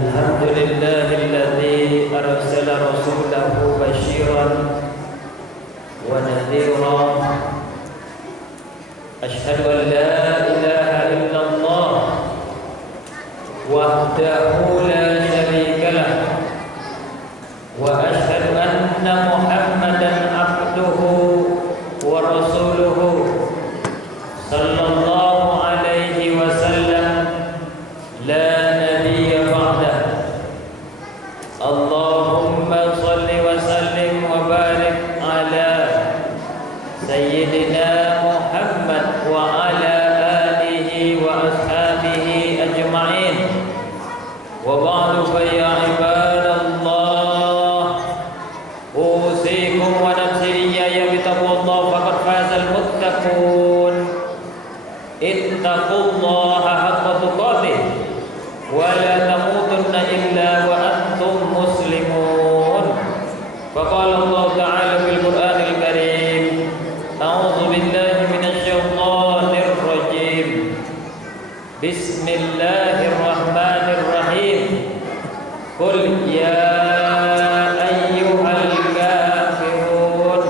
Alhamdulillahilladzi arsala rasulahu basyiran wa nadhiran. Asyhadu an la ilaha illallah wahdahu la syarika lah wa asyhadu anna Muhammadan abduhu wa rasuluhu sallallahu alaihi wasallam la nabiyya ba'dah. Allahumma salli wa sallim wa barik ala sayyidina Muhammad wa ala alihi wa ashabihi ajma'in. Wa ba'du fa ya ibadallah, usikum wa nafsi ya bitaqwallah faqad fazal muttaqun. Ittaqullaha haqqa tuqatih wa la tamutunna illa wa antum muslimun. Faqala Allah ta'ala fil Qur'anil Karim, a'udzu billahi minasy syaithanir rajim. Bismillahirrahmanirrahim. Qul ya ayyuhal kafirun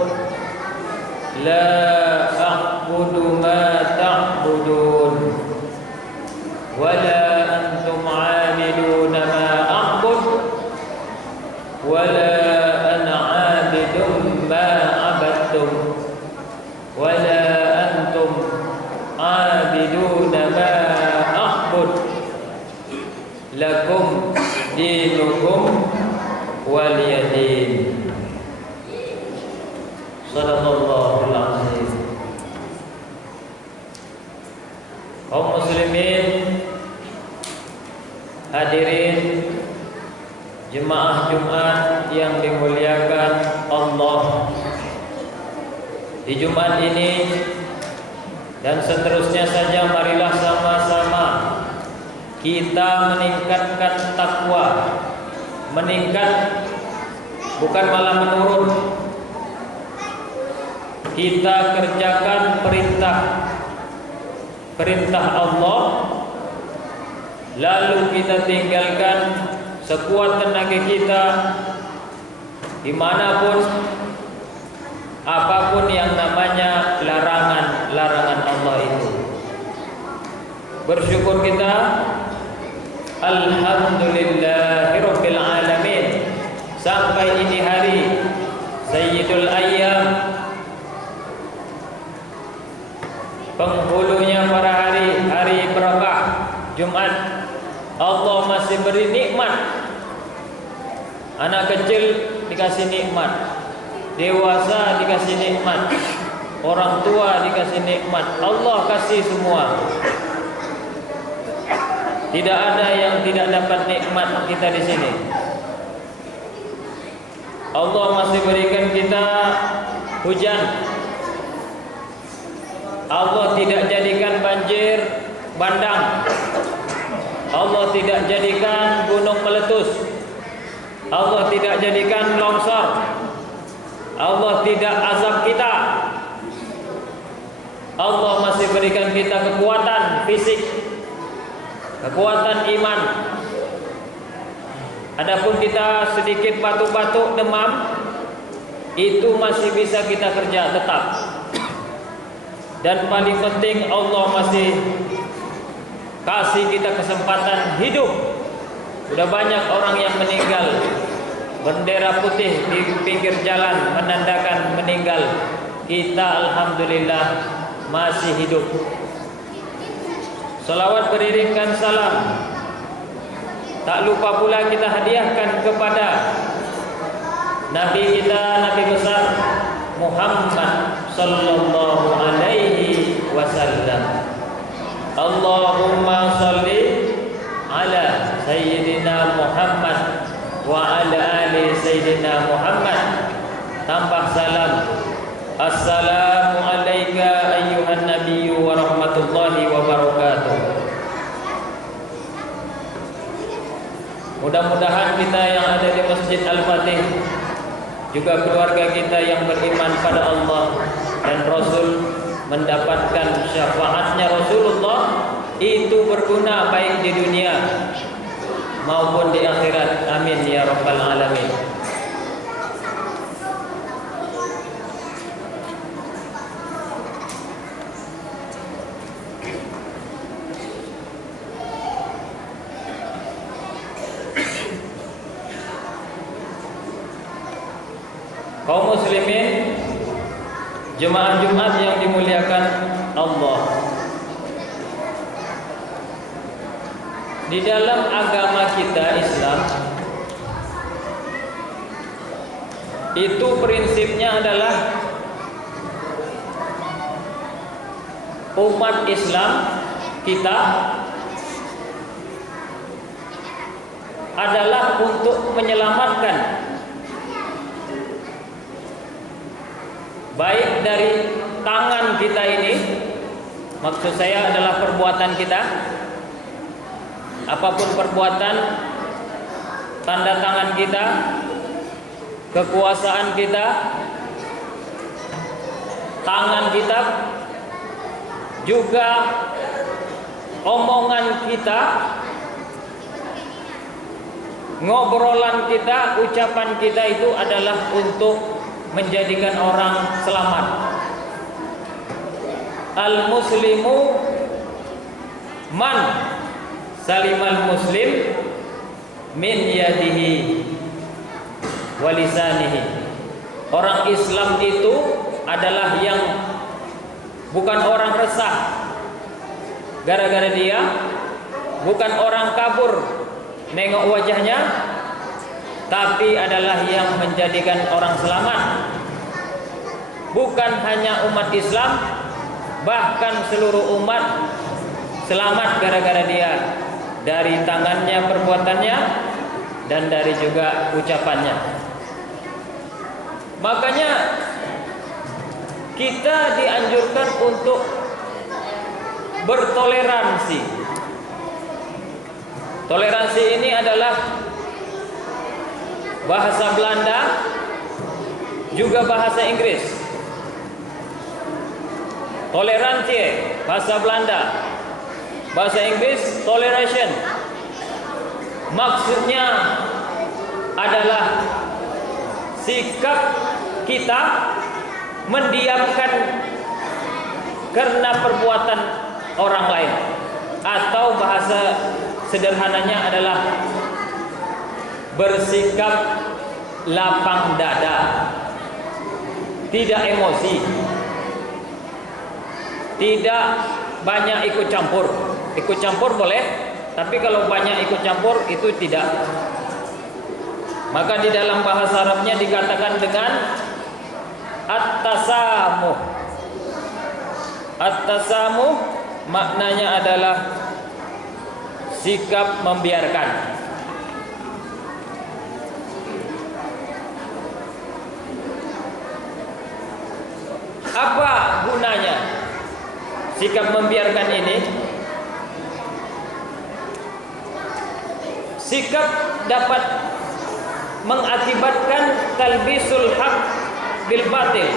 la a'budu ma ta'budun wa la antum 'abiduna ma a'bud wa la ana 'abidun ma 'abadtum wa la antum 'abiduna ma a'bud lakum dinukum waliyadin. Shadaqallahul azim. Kaum muslimin, hadirin jemaah Jumat yang dimuliakan Allah, di Jumat ini dan seterusnya saja marilah sama-sama kita meningkatkan takwa. Meningkat bukan malah menurun. Kita kerjakan perintah Allah, lalu kita tinggalkan sekuat tenaga kita dimanapun, apapun yang namanya larangan Allah itu. Bersyukur kita, alhamdulillahirabbil alamin, sampai ini hari Sayyidul Ayyam, penghulunya para hari berkah, Jumat. Allah masih beri nikmat. Anak kecil dikasih nikmat, dewasa dikasih nikmat, orang tua dikasih nikmat. Allah kasih semua. Tidak ada yang tidak dapat nikmat kita di sini. Allah masih berikan kita hujan. Allah tidak jadikan banjir bandang. Allah tidak jadikan gunung meletus. Allah tidak jadikan longsor. Allah tidak azab kita. Allah masih berikan kita kekuatan fisik, kekuatan iman. Adapun kita sedikit batuk-batuk, demam, itu masih bisa kita kerja tetap. Dan paling penting, Allah masih kasih kita kesempatan hidup. Sudah banyak orang yang meninggal, bendera putih di pinggir jalan menandakan meninggal. Kita alhamdulillah masih hidup. Salawat beriringkan salam. Tak lupa pula kita hadiahkan kepada Nabi kita, Nabi besar Muhammad sallallahu alaihi wasallam. Allahumma salli ala sayyidina Muhammad wa ala ali sayyidina Muhammad. Tambah salam. Assalamu alayka ayyuhan nabiyyu wa rahmatullahi wa barakatuh. Mudah-mudahan kita yang ada di Masjid Al-Fatih, juga keluarga kita yang beriman pada Allah dan Rasul, mendapatkan syafaatnya Rasulullah itu berguna baik di dunia maupun di akhirat. Amin ya rabbal alamin. Kaum muslimin, jemaah Jumat yang dimuliakan Allah. Di dalam agama kita Islam, itu prinsipnya adalah umat Islam kita adalah untuk menyelamatkan baik dari tangan kita ini, maksud saya adalah perbuatan kita, apapun perbuatan, tanda tangan kita, kekuasaan kita, tangan kita, juga omongan kita, ngobrolan kita, ucapan kita itu adalah untuk menjadikan orang selamat. Al-muslimu man salimal muslim min yadihi wa lisanihi. Orang Islam itu adalah yang bukan orang resah gara-gara dia, bukan orang kabur nengok wajahnya, tapi adalah yang menjadikan orang selamat. Bukan hanya umat Islam, bahkan seluruh umat selamat gara-gara dia, dari tangannya, perbuatannya, dan dari juga ucapannya. Makanya kita dianjurkan untuk bertoleransi. Toleransi ini adalah bahasa Belanda, juga bahasa Inggris. Toleransi bahasa Belanda, bahasa Inggris toleration. Maksudnya adalah sikap kita mendiamkan karena perbuatan orang lain, atau bahasa sederhananya adalah bersikap lapang dada, tidak emosi, tidak banyak ikut campur. Ikut campur boleh, tapi kalau banyak ikut campur itu tidak. Maka di dalam bahasa Arabnya dikatakan dengan at-tasamuh. At-tasamuh maknanya adalah sikap membiarkan. Apa gunanya sikap membiarkan ini? Sikap dapat mengakibatkan talbisul haq bil batil.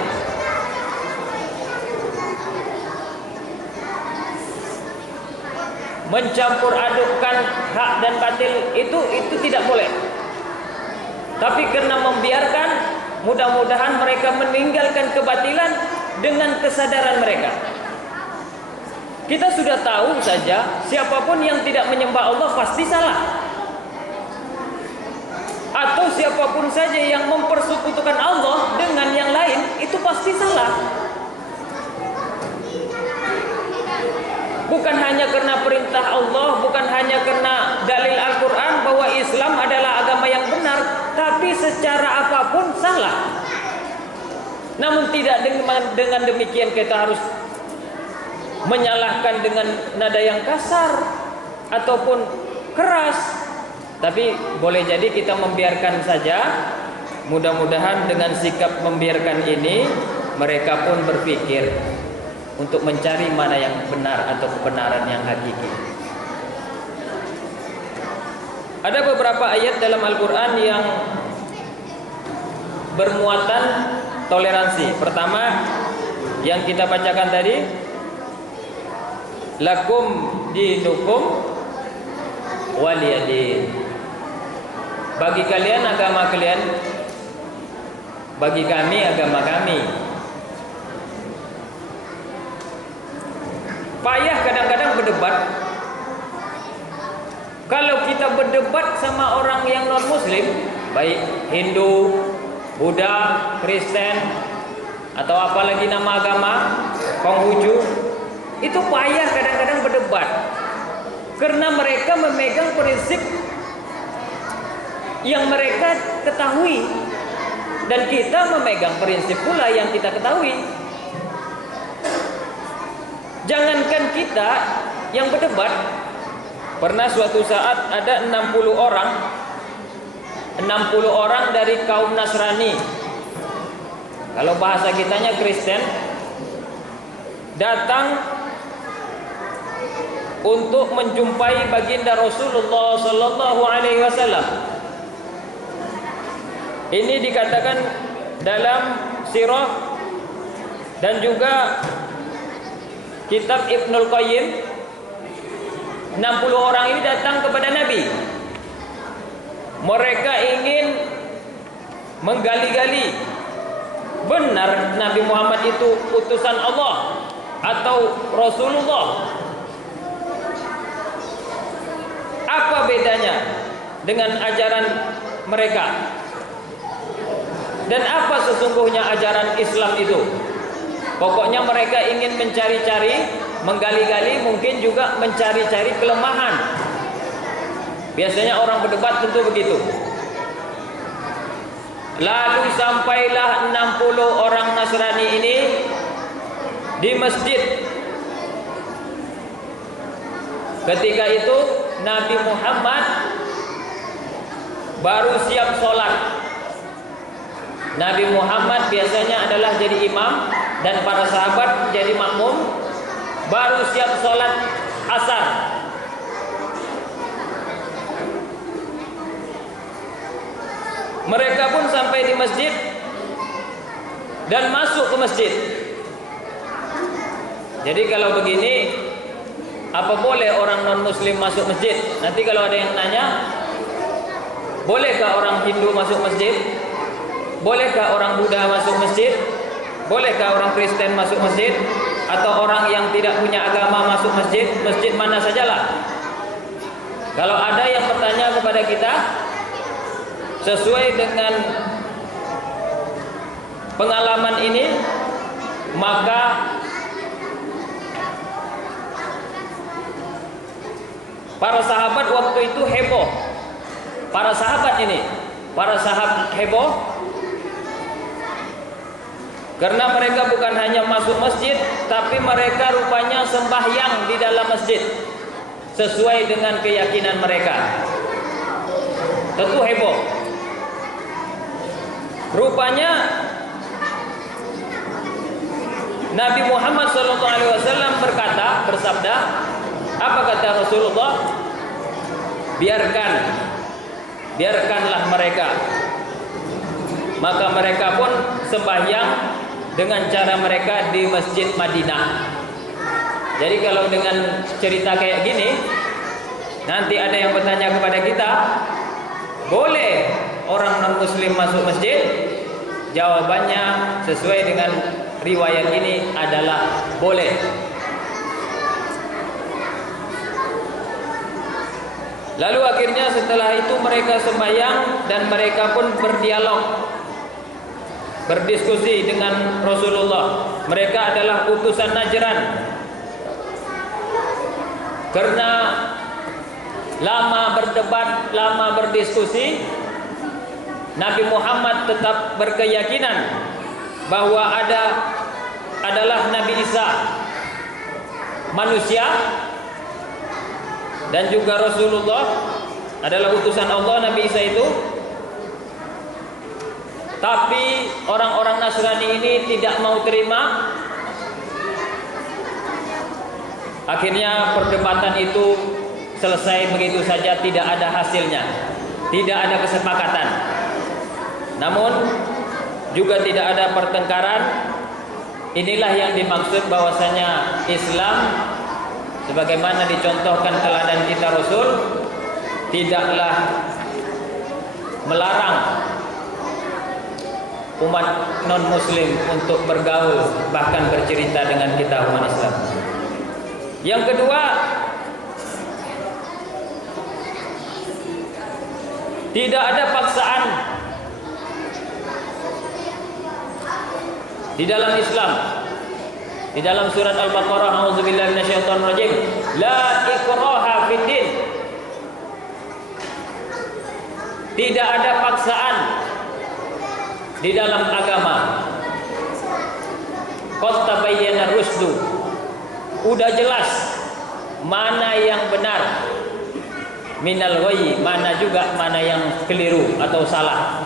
Mencampur adukkan hak dan batil itu tidak boleh. Tapi karena membiarkan, mudah-mudahan mereka meninggalkan kebatilan dengan kesadaran mereka. Kita sudah tahu saja, siapapun yang tidak menyembah Allah pasti salah. Atau siapapun saja yang mempersekutukan Allah dengan yang lain, itu pasti salah. Bukan hanya karena perintah Allah, bukan hanya karena dalil Al-Quran bahwa Islam adalah agama yang benar, tapi secara apapun salah. Namun tidak dengan demikian kita harus menyalahkan dengan nada yang kasar ataupun keras. Tapi boleh jadi kita membiarkan saja. Mudah-mudahan dengan sikap membiarkan ini, mereka pun berpikir untuk mencari mana yang benar atau kebenaran yang hakiki. Ada beberapa ayat dalam Al-Quran yang bermuatan toleransi. Pertama yang kita bacakan tadi, lakum dinukum waliyadin. bagi kalian agama kalian, bagi kami agama kami. Payah kadang-kadang berdebat. Kalau kita berdebat sama orang yang non muslim, baik Hindu, Buddha, Kristen, atau apalagi nama agama, Konghucu, itu payah kadang-kadang berdebat. Karena mereka memegang prinsip yang mereka ketahui, dan kita memegang prinsip pula yang kita ketahui. Jangankan kita yang berdebat, pernah suatu saat ada 60 orang dari kaum Nasrani, kalau bahasa kitanya Kristen, datang untuk menjumpai baginda Rasulullah sallallahu alaihi wasallam. Ini dikatakan dalam sirah dan juga kitab Ibnul Qayyim. 60 orang ini datang kepada Nabi. Mereka ingin menggali-gali, benar Nabi Muhammad itu utusan Allah atau Rasulullah? Apa bedanya dengan ajaran mereka? Dan apa sesungguhnya ajaran Islam itu? Pokoknya mereka ingin mencari-cari, menggali-gali, mungkin juga mencari-cari kelemahan. Biasanya orang berdebat tentu begitu. Lalu sampailah 60 orang Nasrani ini di masjid. Ketika itu Nabi Muhammad baru siap sholat. Nabi Muhammad biasanya adalah jadi imam dan para sahabat jadi makmum. Baru siap sholat asar. Mereka pun sampai di masjid dan masuk ke masjid. Jadi kalau begini, apa boleh orang non muslim masuk masjid? Nanti kalau ada yang nanya, bolehkah orang Hindu masuk masjid? Bolehkah orang Buddha masuk masjid? Bolehkah orang Kristen masuk masjid? Atau orang yang tidak punya agama masuk masjid? Masjid mana sajalah. Kalau ada yang bertanya kepada kita sesuai dengan pengalaman ini, maka para sahabat waktu itu heboh. Para sahabat heboh karena mereka bukan hanya masuk masjid, tapi mereka rupanya sembahyang di dalam masjid sesuai dengan keyakinan mereka. Tentu heboh. Rupanya Nabi Muhammad SAW bersabda, apa kata Rasulullah? Biarkanlah mereka. Maka mereka pun sembahyang dengan cara mereka di Masjid Madinah. Jadi kalau dengan cerita kayak gini, nanti ada yang bertanya kepada kita, boleh orang non muslim masuk masjid? Jawabannya sesuai dengan riwayat ini adalah boleh. Lalu akhirnya setelah itu mereka sembahyang dan mereka pun berdialog, berdiskusi dengan Rasulullah. Mereka adalah utusan Najran. Karena lama berdebat, lama berdiskusi, Nabi Muhammad tetap berkeyakinan bahwa adalah Nabi Isa manusia, dan juga Rasulullah adalah utusan Allah, Nabi Isa itu. Tapi orang-orang Nasrani ini tidak mau terima. Akhirnya perdebatan itu selesai begitu saja, tidak ada hasilnya, tidak ada kesepakatan. Namun juga tidak ada pertengkaran. Inilah yang dimaksud bahwasanya Islam sebagaimana dicontohkan teladan kita Rasul, tidaklah melarang umat non-muslim untuk bergaul, bahkan bercerita dengan kita umat Islam. Yang kedua, tidak ada paksaan di dalam Islam. Di dalam surat Al-Baqarah, a'udzubillahi minasyaitonirrajim, la ikraha fiddin. Tidak ada paksaan di dalam agama. Qad tabayyana rusdu. Udah jelas mana yang benar, minal ghayy, mana juga mana yang keliru atau salah.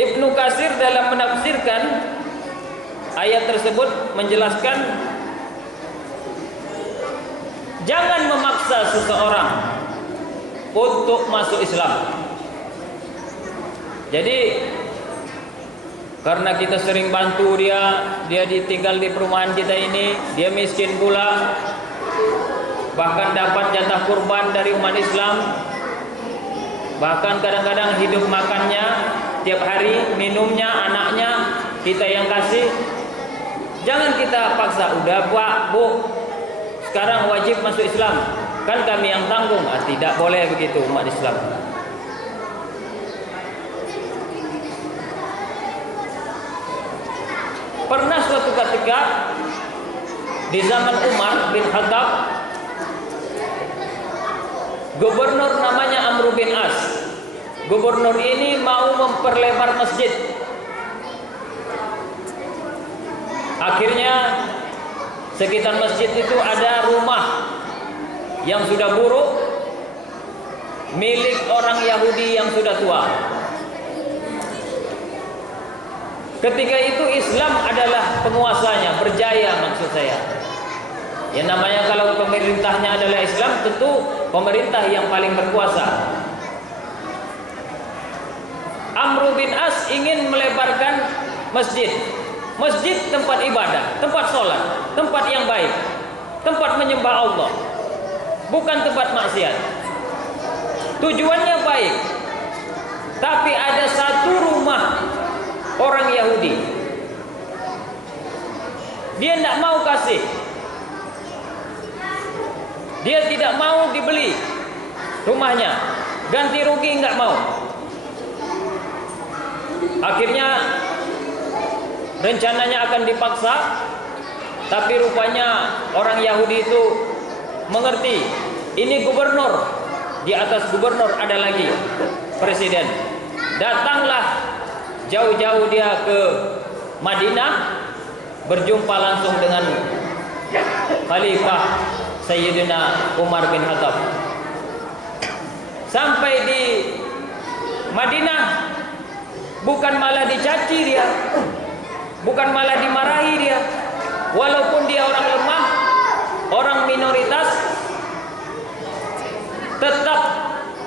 Ibnu Katsir dalam menafsirkan ayat tersebut menjelaskan, jangan memaksa seseorang untuk masuk Islam. Jadi karena kita sering bantu dia ditinggal di perumahan kita ini, dia miskin pula, bahkan dapat jatah kurban dari umat Islam, bahkan kadang-kadang hidup makannya tiap hari, minumnya anaknya kita yang kasih. Jangan kita paksa, udah Pak, Bu, sekarang wajib masuk Islam, kan kami yang tanggung. Tidak boleh begitu umat Islam. Pernah suatu ketika di zaman Umar bin Khattab, gubernur namanya Amr bin As. Gubernur ini mau memperlebar masjid. Akhirnya sekitar masjid itu ada rumah yang sudah buruk milik orang Yahudi yang sudah tua. Ketika itu Islam adalah penguasanya, berjaya maksud saya. Ya namanya kalau pemerintahnya adalah Islam, tentu pemerintah yang paling berkuasa. Amr bin As ingin melebarkan masjid. Masjid tempat ibadah, tempat sholat, tempat yang baik, tempat menyembah Allah, bukan tempat maksiat. Tujuannya baik, tapi ada satu rumah orang Yahudi, dia tidak mau kasih, dia tidak mau dibeli rumahnya, ganti rugi nggak mau. Akhirnya rencananya akan dipaksa, tapi rupanya orang Yahudi itu mengerti, ini gubernur, di atas gubernur ada lagi presiden. Datanglah jauh-jauh dia ke Madinah, berjumpa langsung dengan Khalifah Sayyidina Umar bin Khattab. Sampai di Madinah, bukan malah dicaci dia, bukan malah dimarahi dia. Walaupun dia orang lemah, orang minoritas, tetap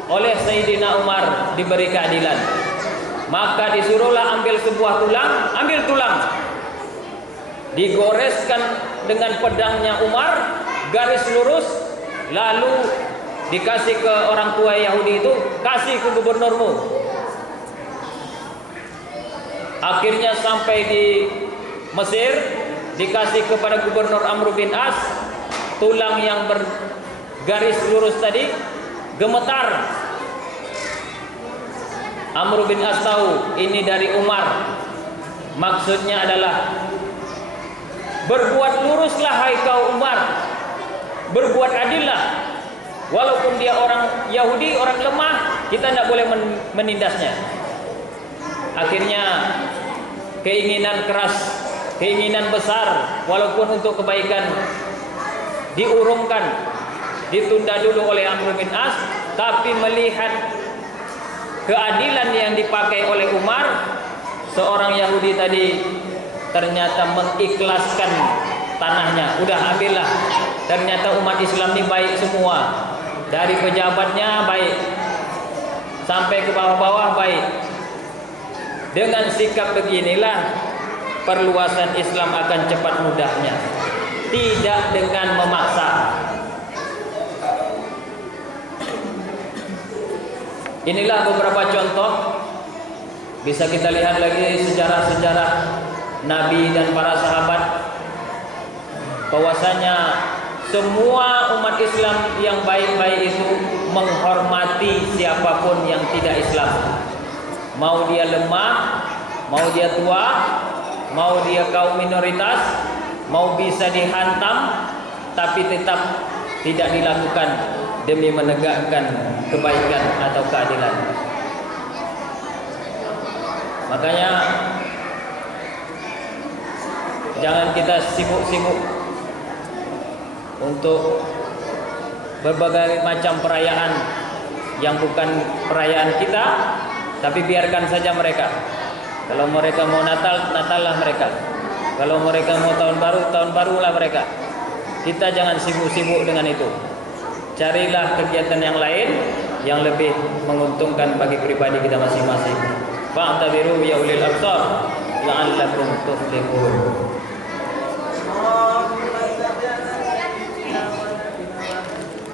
oleh Sayyidina Umar diberi keadilan. Maka disuruhlah ambil sebuah tulang, ambil tulang, digoreskan dengan pedangnya Umar, garis lurus, lalu dikasih ke orang tua Yahudi itu, kasih ke gubernurmu. Akhirnya sampai di Mesir, dikasih kepada gubernur Amr bin As, tulang yang bergaris lurus tadi gemetar. Amr bin As tahu ini dari Umar. Maksudnya adalah, berbuat luruslah hai kau Umar, berbuat adillah. Walaupun dia orang Yahudi, orang lemah, kita tidak boleh menindasnya. Akhirnya keinginan keras, keinginan besar, walaupun untuk kebaikan, diurungkan, ditunda dulu oleh Amr bin As. Tapi melihat keadilan yang dipakai oleh Umar, seorang Yahudi tadi ternyata mengikhlaskan tanahnya. Udah ambillah. Ternyata umat Islam ini baik semua, dari pejabatnya baik sampai ke bawah-bawah baik. Dengan sikap beginilah perluasan Islam akan cepat mudahnya, tidak dengan memaksa. Inilah beberapa contoh. Bisa kita lihat lagi sejarah-sejarah Nabi dan para sahabat, bahwasanya semua umat Islam yang baik-baik itu menghormati siapapun yang tidak Islam. Mau dia lemah, mau dia tua, mau dia kaum minoritas, mau bisa dihantam, tapi tetap tidak dilakukan demi menegakkan kebaikan atau keadilan. Makanya jangan kita sibuk-sibuk untuk berbagai macam perayaan yang bukan perayaan kita, tapi biarkan saja mereka. Kalau mereka mau Natal, Natallah mereka. Kalau mereka mau tahun baru, tahun barulah mereka. Kita jangan sibuk-sibuk dengan itu. Carilah kegiatan yang lain yang lebih menguntungkan bagi pribadi kita masing-masing. Fa'tabiru ya ulil absar la'allakum tuflihun.